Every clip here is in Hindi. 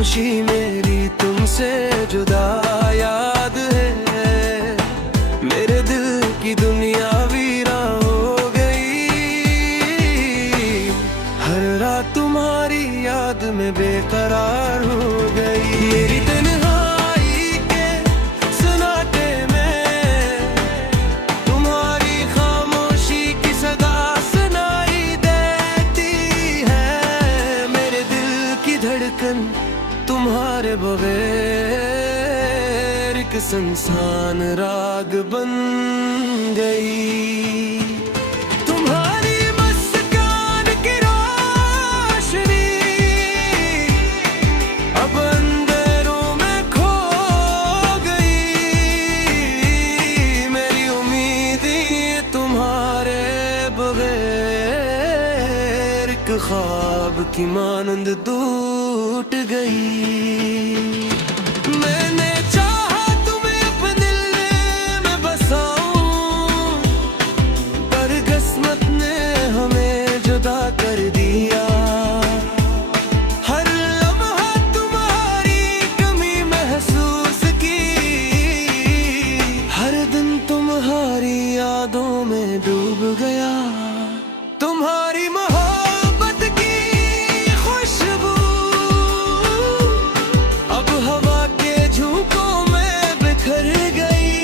खुशी मेरी तुमसे जुदा याद है। मेरे दिल की दुनिया वीरान हो गई। हर रात तुम्हारी याद में बेकरार हो गई। मेरी तन्हाई के सन्नाटे में तुम्हारी खामोशी की सदा सुनाई देती है। मेरे दिल की धड़कन तुम्हारे बगैर एक सुनसान राग बन गई। तुम्हारी मुस्कान की रोशनी अब अंधेरों में खो गई। मेरी उम्मीदें तुम्हारे बगैर एक ख्वाब की मानंद टूट गई। मैंने चाहा तुम्हें अपने दिल में बसाऊं, पर किस्मत ने हमें जुदा कर दिया। हर लम्हा तुम्हारी कमी महसूस की। हर दिन तुम्हारी यादों में डूब गया। तुम्हारी मोहब्बत की खुशबू अब हवा के झोंकों में बिखर गई।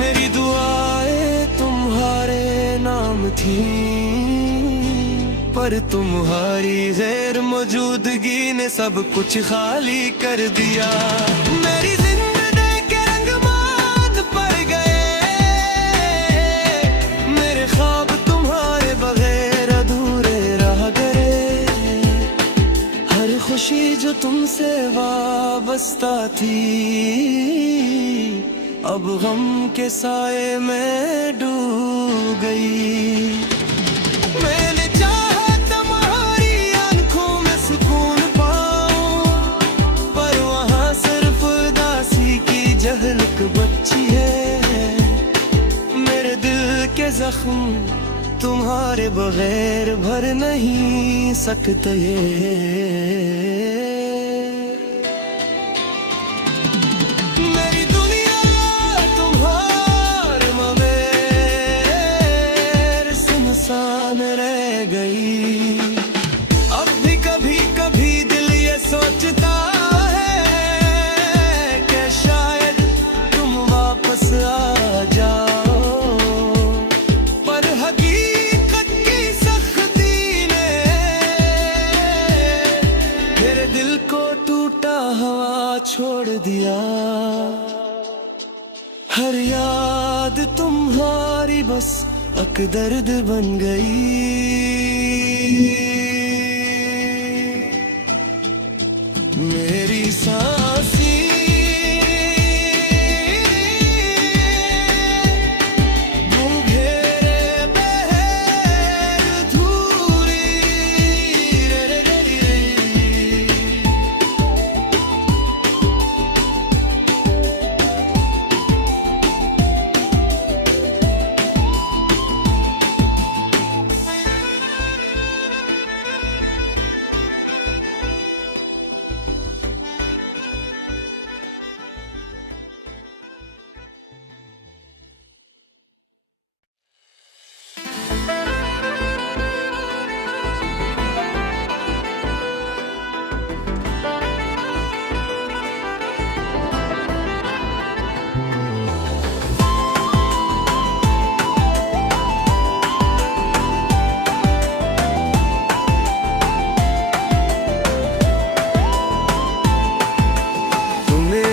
मेरी दुआएं तुम्हारे नाम थी, पर तुम्हारी गैर मौजूदगी ने सब कुछ खाली कर दिया। मेरी जिंदगी के रंग मांद पड़ गए। मेरे ख्वाब तुम्हारे बगैर अधूरे रह गए। हर खुशी जो तुमसे वाबस्ता थी अब गम के साए में डूब गई। मैंने चाहा तुम्हारी आंखों में सुकून पाऊं, पर वहाँ सिर्फ उदासी की झलक बची है। मेरे दिल के जख्म तुम्हारे बगैर भर नहीं सकते। मेरी दुनिया तुम्हारे बगैर सुनसान रह गई। अब भी कभी कभी दिल ये सोचता है कि शायद तुम वापस आ जाओ, पर हकीकत की सख्ती ने मेरे दिल को टूटा हुआ छोड़ दिया। हर याद तुम्हारी बस एक दर्द बन गई। मेरी सांसें घेरे बहर धूरी रे रे रे रे।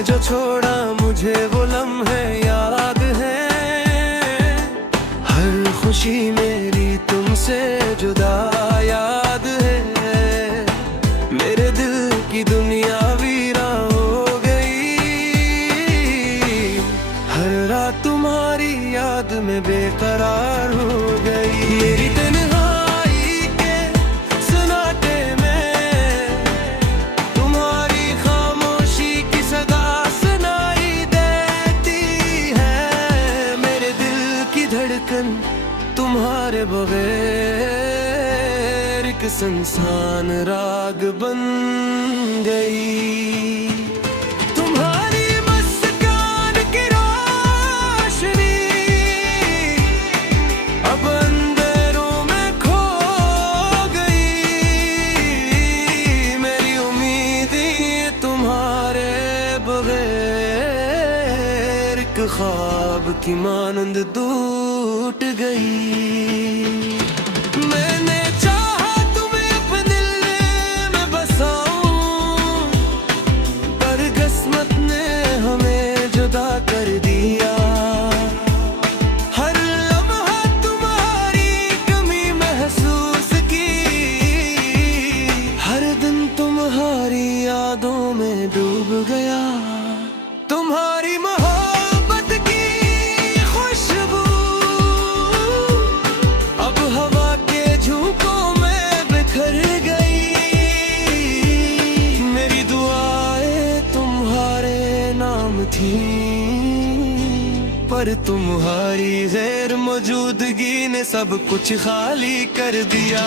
जो छोड़ा मुझे वो लम्हे याद है। हर खुशी मेरी तुमसे जुदा याद है। मेरे दिल की दुनिया वीरान हो गई। हर रात तुम्हारी याद में बेकरार हो गई। मेरी तन्हाई के सन्नाटे में तुम्हारी खामोशी की सदा सुनाई देती है। मेरे दिल की धड़कन तुम्हारे बगैर एक सुनसान राग बन गई। तुम्हारी मुस्कान की रोशनी अब अंधेरों में खो गई। मेरी उम्मीदें तुम्हारे बगैर एक ख्वाब की मानंद टूट गई। मैंने चाहा तुम्हें अपने दिल में बसाऊं, पर किस्मत ने हमें जुदा कर दिया। हर लम्हा तुम्हारी कमी महसूस की, हर दिन तुम्हारी यादों में डूब गया। तुम्हारी मोहब्बत की खुशबू अब हवा के झोंकों में बिखर गई। मेरी दुआएं तुम्हारे नाम थी, पर तुम्हारी गैर मौजूदगी ने सब कुछ खाली कर दिया।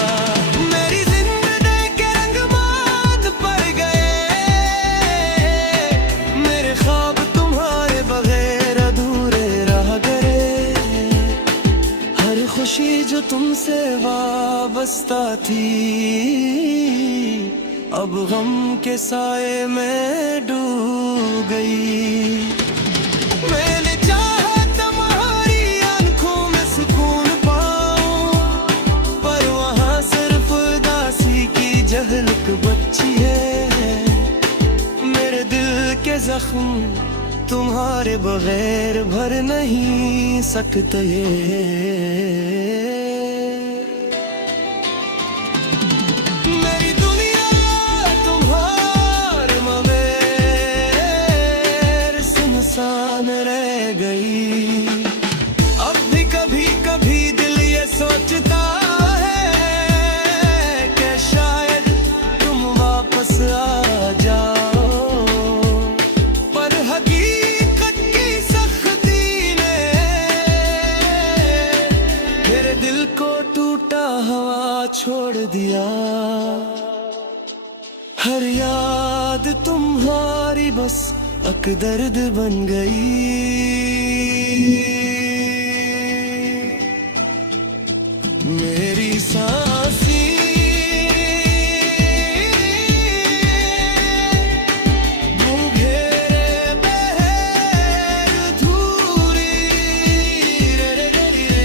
मेरी जिंदगी के रंग मान पड़ गए, मेरे ख्वाब तुम्हारे बगैर अधूरे रह गए। हर खुशी जो तुमसे वाबस्ता थी, अब गम के साए में डूब गई। मैंने चाहा तुम्हारी आंखों में सुकून पाऊं, पर वहाँ सिर्फ उदासी की झलक बची है। मेरे दिल के जख्म तुम्हारे बगैर भर नहीं सकते। मेरी दुनिया तुम्हारे बगैर सुनसान रह गई। अब भी कभी कभी दिल ये सोचता है कि शायद तुम वापस आ जाओ, पर हकीकत की सख्ती ने मेरे दिल को टूटा हुआ छोड़ दिया। हर याद तुम्हारी बस एक दर्द बन गई। मेरी सांसें घेरे बहर धूरी रे रे रे रे।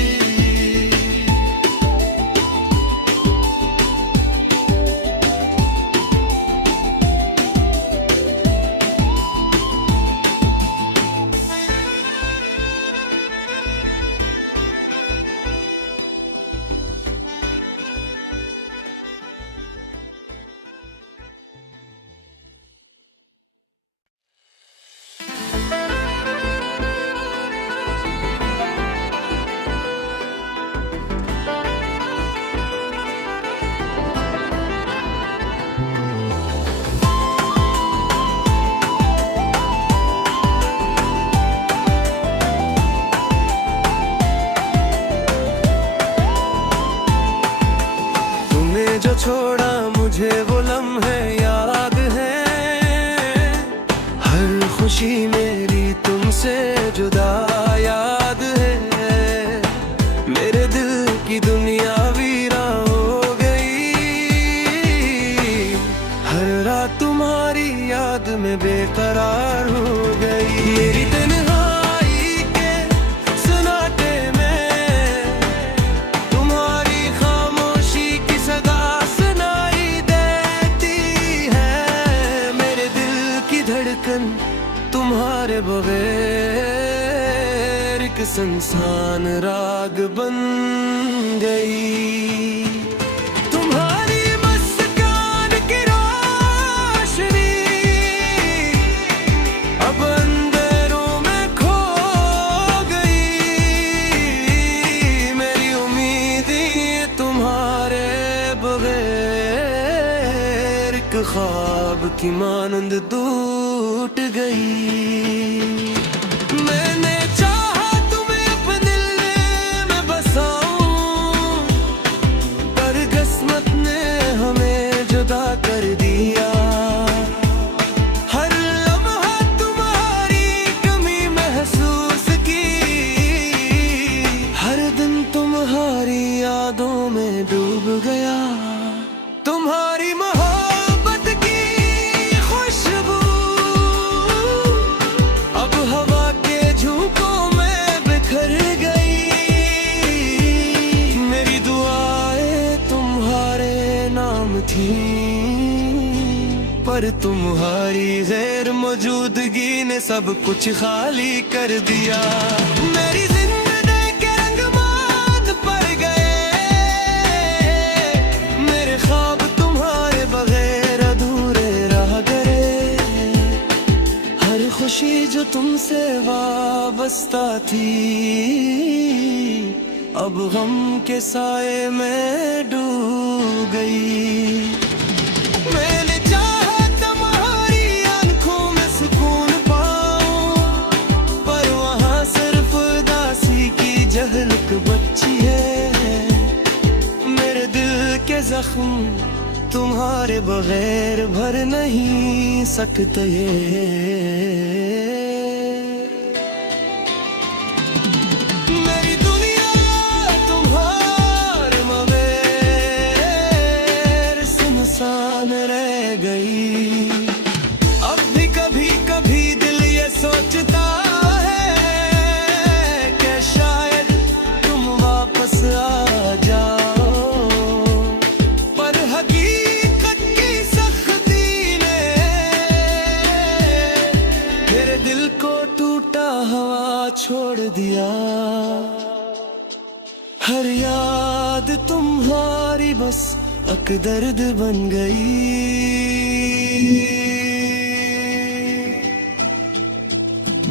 जो छोड़ा मुझे वो लम्हे याद है, हर खुशी मेरी तुमसे जुदा याद है। मेरे दिल की दुनिया वीरा हो गई, हर रात तुम्हारी याद में बेकरार हो गई। मेरी तन्हाई के सन्नाटे में तुम्हारी खामोशी की सदा तुम्हारे बगैर एक सुनसान राग बन गई। तुम्हारी मुस्कान की रोशनी अब अंधेरों में खो गई। मेरी उम्मीदें तुम्हारे बगैर एक ख्वाब की मानंद टूट गई। मैंने चाहा तुम्हें अपने दिल में बसाऊं, पर किस्मत ने हमें जुदा कर दिया। पर तुम्हारी गैर मौजूदगी ने सब कुछ खाली कर दिया। मेरी जिंदगी के रंग मान पड़ गए, मेरे ख्वाब तुम्हारे बगैर अधूरे रह गए। हर खुशी जो तुमसे वाबस्ता थी अब गम के साए में डूब गई। मैंने चाहा तुम्हारी आंखों में सुकून पाऊं, पर वहाँ सिर्फ उदासी की झलक बची है। मेरे दिल के जख्म तुम्हारे बगैर भर नहीं सकते। मेरी दुनिया तुम्हारे बगैर सुनसान रह गई। अब भी कभी कभी दिल ये सोचता है कि शायद तुम वापस आ जाओ, पर हकीकत की सख्ती ने मेरे दिल को टूटा हुआ छोड़ दिया। हर याद तुम्हारी बस अक दर्द बन गई।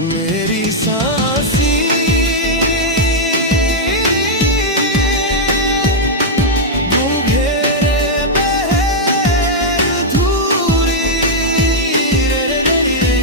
मेरी सांसी घेरे बहर धूरी रे रे रे रे।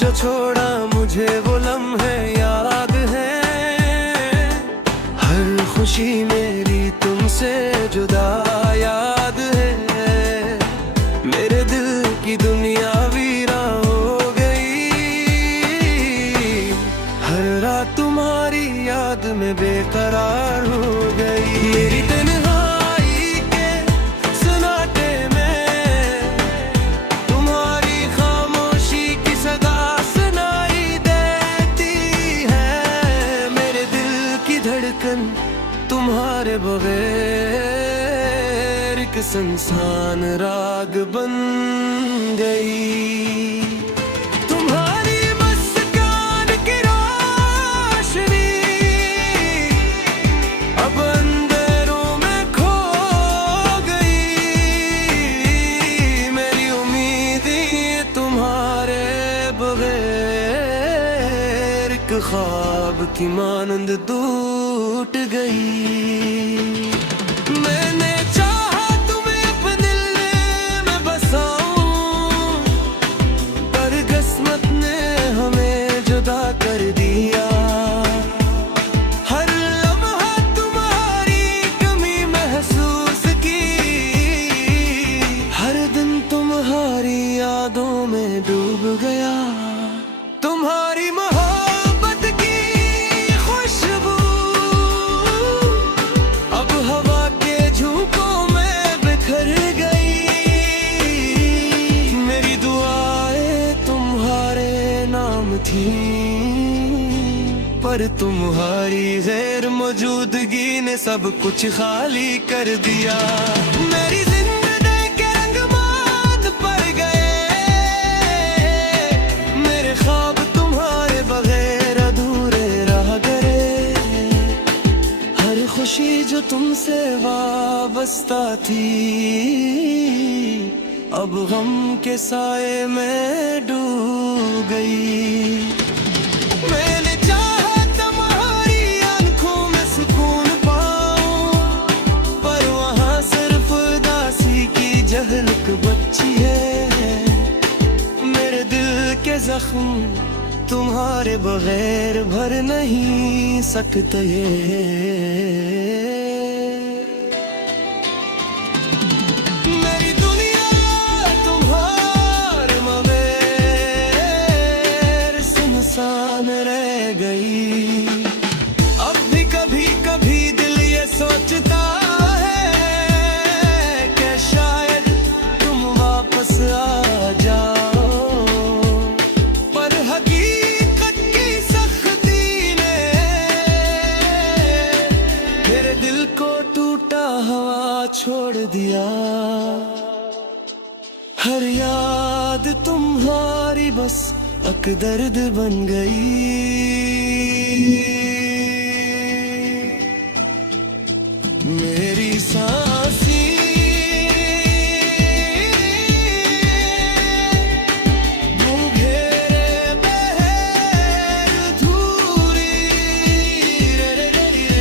जो छोड़ा मुझे वो लम्हे याद है, हर खुशी मेरी तुमसे जुदा याद है। मेरे दिल की दुनिया वीरा हो गई, हर रात तुम्हारी याद में बेकरार हो गई। मेरी तन्हाई के सन्नाटे में तुम्हारी खामोशी की सदा धड़कन तुम्हारे बगैर एक संसान राग बन गई। तुम्हारी मुस्कान की रोशनी अब अंधेरों में खो गई। मेरी उम्मीदें तुम्हारे बगैर एक ख्वाब की मानंद टूट गई। मैंने चाहा तुम्हें अपने दिल में बसाऊं, पर किस्मत ने हमें जुदा कर दिया। हर लम्हा तुम्हारी कमी महसूस की, हर दिन तुम्हारी यादों में डूब गया। तुम्हारी मोहब्बत की खुशबू अब हवा के झोंकों में बिखर गई। मेरी दुआएं तुम्हारे नाम थी, पर तुम्हारी गैर मौजूदगी ने सब कुछ खाली कर दिया। मेरी जिंदगी के रंग मान पड़ गए, मेरे ख्वाब तुम्हारे बगैर अधूरे रह गए। हर खुशी जो तुमसे वाबस्ता थी अब गम के साए में डूब गई। मैंने चाहा तुम्हारी आंखों में सुकून पाऊं, पर वहाँ सिर्फ बच्ची है। मेरे दिल के जख्म तुम्हारे बगैर भर नहीं सकते। मेरी दुनिया तुम्हारे बगैर सुनसान रह गई। अब भी कभी कभी दिल ये सोचता है कि शायद तुम वापस आ जाओ, पर हकीकत की सख्ती ने मेरे दिल को टूटा हुआ छोड़ दिया। हर याद तुम्हारी बस अकदर्द बन गई। मेरी सांसें घेरे बहर धूरी रे रे रे रे।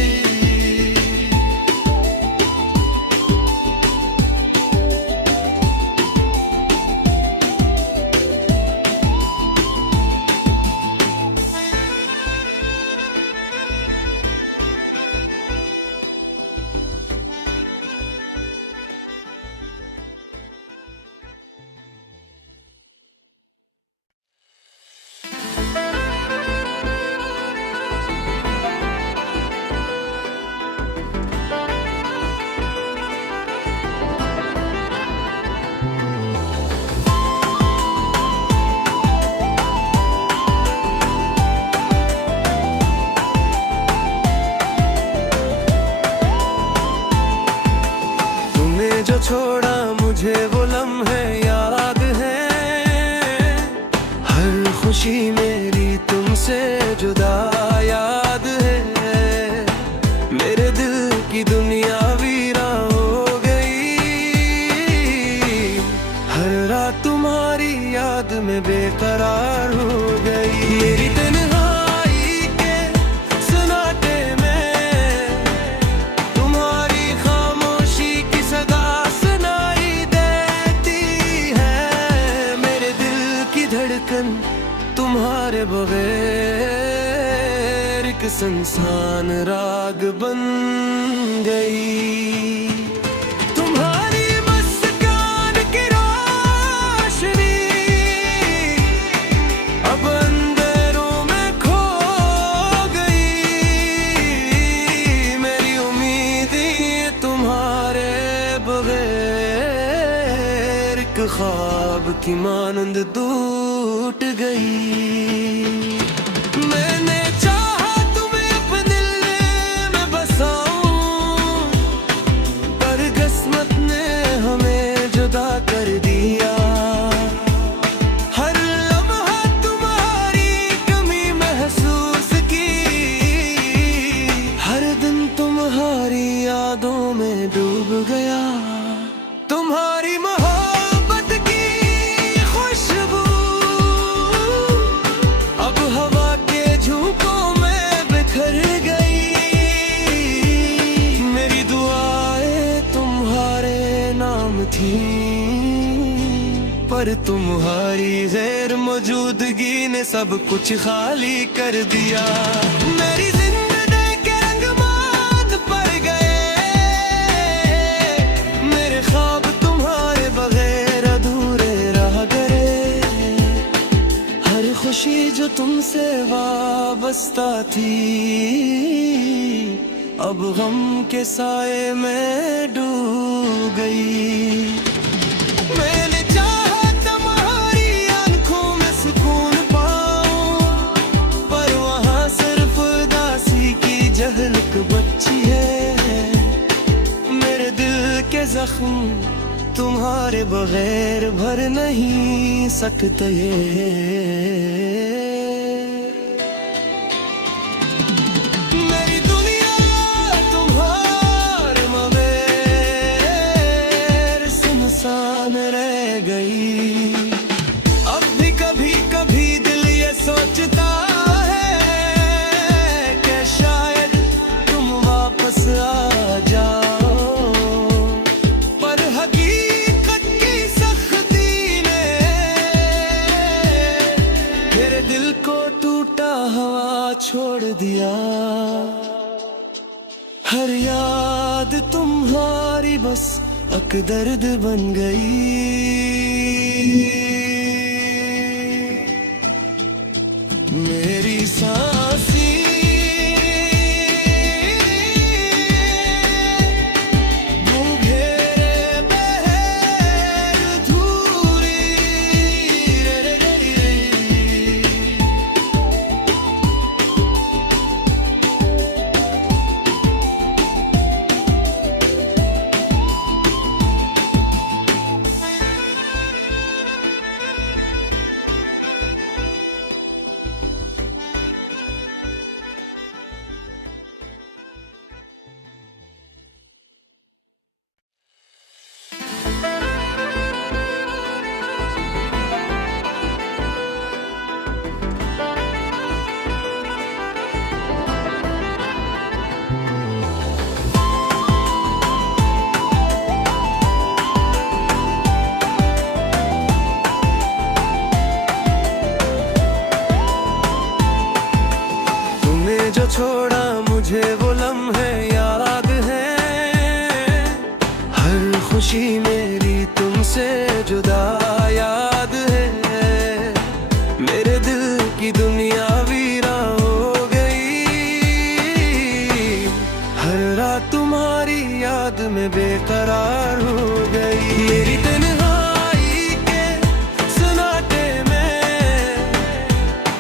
जो छोड़ा मुझे वो लम्हे याद है। हर खुशी मेरी तुमसे जुदा याद है। मेरे दिल की दुनिया वीरा हो गई। हर रात तुम्हारी याद में बेकरार हो गई। मेरी तन्हाई के सन्नाटे में तुम्हारी खामोशी की सदा धड़कन तुम्हारे बगैर एक संसान राग बन गई। तुम्हारी मुस्कान की रोशनी अब अंधेरों में खो गई। मेरी उम्मीदें तुम्हारे बगैर एक ख्वाब की मानंद टूट गई। मैंने चाहा तुम्हें अपने दिल में बसाऊं, पर किस्मत ने हमें जुदा कर दिया। हर लम्हा तुम्हारी कमी महसूस की। हर दिन तुम्हारी यादों में डूब गया। तुम्हारी मोहब्बत की खुशबू अब हवा के झोंकों में बिखर गई। मेरी दुआएं तुम्हारे नाम थी, पर तुम्हारी गैर मौजूदगी ने सब कुछ खाली कर दिया। मेरी जिंदगी के रंग पड़ गए। मेरे ख्वाब तुम्हारे बगैर अधूरे रह गए। हर खुशी जो तुमसे वाबस्ता थी अब गम के साए में डूब गई। मैंने चाहा तुम्हारी आंखों में सुकून पाऊं, पर वहाँ सिर्फ उदासी की झलक बची है। मेरे दिल के जख्म तुम्हारे बगैर भर नहीं सकते। मेरी दुनिया तुम्हारे बगैर सुनसान रह गई। अब भी कभी कभी दिल ये सोचता है कि शायद तुम वापस आ जाओ, पर हकीकत की टूटा हवा छोड़ दिया। हर याद तुम्हारी बस अक दर्द बन गई। मेरी सांसी जो छोड़ा मुझे वो लम्हे याद है। हर खुशी मेरी तुमसे जुदा याद है। मेरे दिल की दुनिया वीरान हो गई। हर रात तुम्हारी याद में बेकरार हो गई। मेरी तन्हाई के सन्नाटे में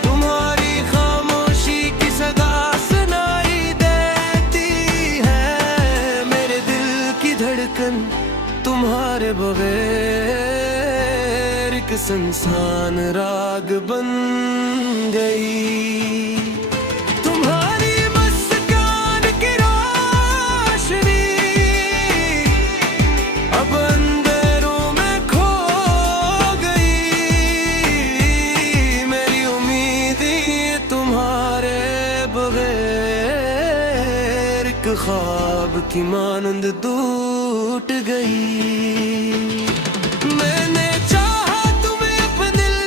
तुम्हारी खामोशी की सदा तुम्हारे बगैर एक संसान राग बन गई। तुम्हारी मुस्कान की रोशनी अब अंधेरों में खो गई। मेरी उम्मीदें तुम्हारे बगैर एक ख्वाब की मानंद टूट गई। मैंने चाहा तुम्हें अपने दिल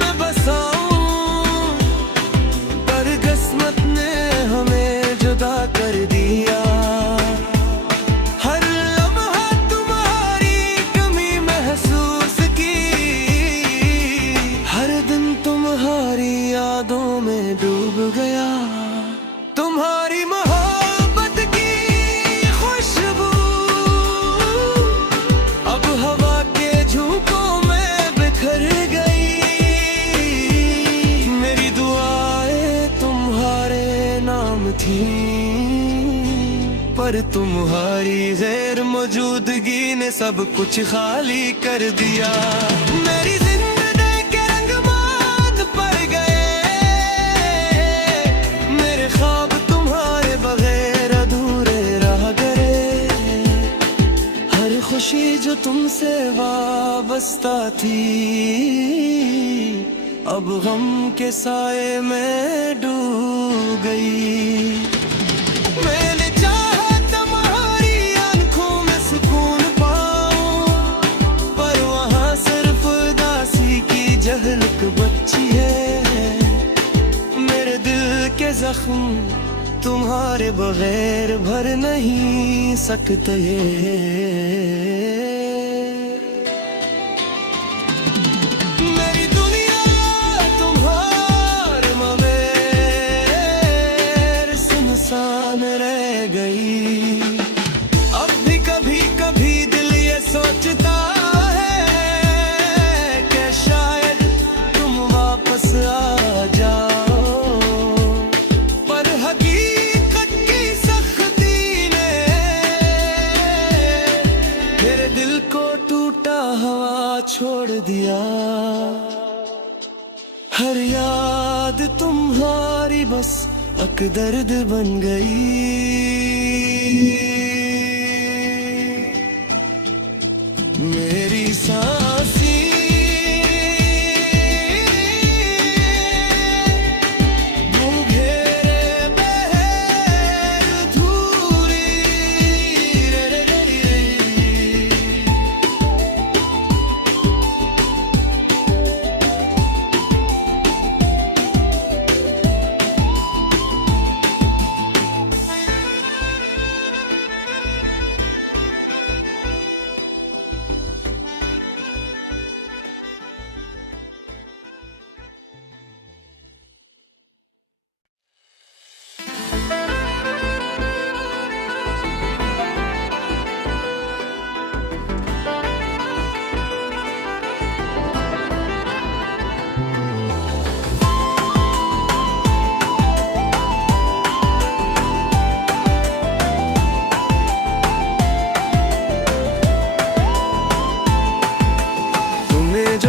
में बसाऊं, पर किस्मत ने हमें जुदा कर दिया। हर लम्हा तुम्हारी कमी महसूस की। हर दिन तुम्हारी यादों में डूब गया। तुम्हारी मोहब्बत की खुशबू अब हवा के झोंकों में बिखर गई। मेरी दुआएं तुम्हारे नाम थी, पर तुम्हारी गैर मौजूदगी ने सब कुछ खाली कर दिया। मेरी जिंदगी के रंग मांद पड़ गए। मेरे ख्वाब तुम्हारे बगैर अधूरे रह गए। हर खुशी जो तुमसे वाबस्ता थी अब गम के साए में डूब गई। मैंने चाहा तुम्हारी आंखों में सुकून पाऊं, पर वहाँ सिर्फ उदासी की झलक बची है। मेरे दिल के जख्म तुम्हारे बगैर भर नहीं सकते। मेरी दुनिया तुम्हारे बगैर सुनसान रह गई। अब भी कभी कभी दिल ये सोचता है कि शायद तुम वापस आ जाओ, पर हकीकत की सख्ती ने मेरे दिल को टूटा हवा छोड़ दिया। हर याद तुम्हारी बस अक दर्द बन गई। मेरी सांसी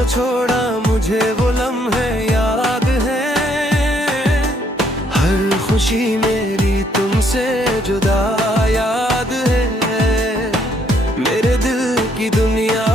छोड़ा मुझे वो लम्हे याद है। हर खुशी मेरी तुमसे जुदा याद है। मेरे दिल की दुनिया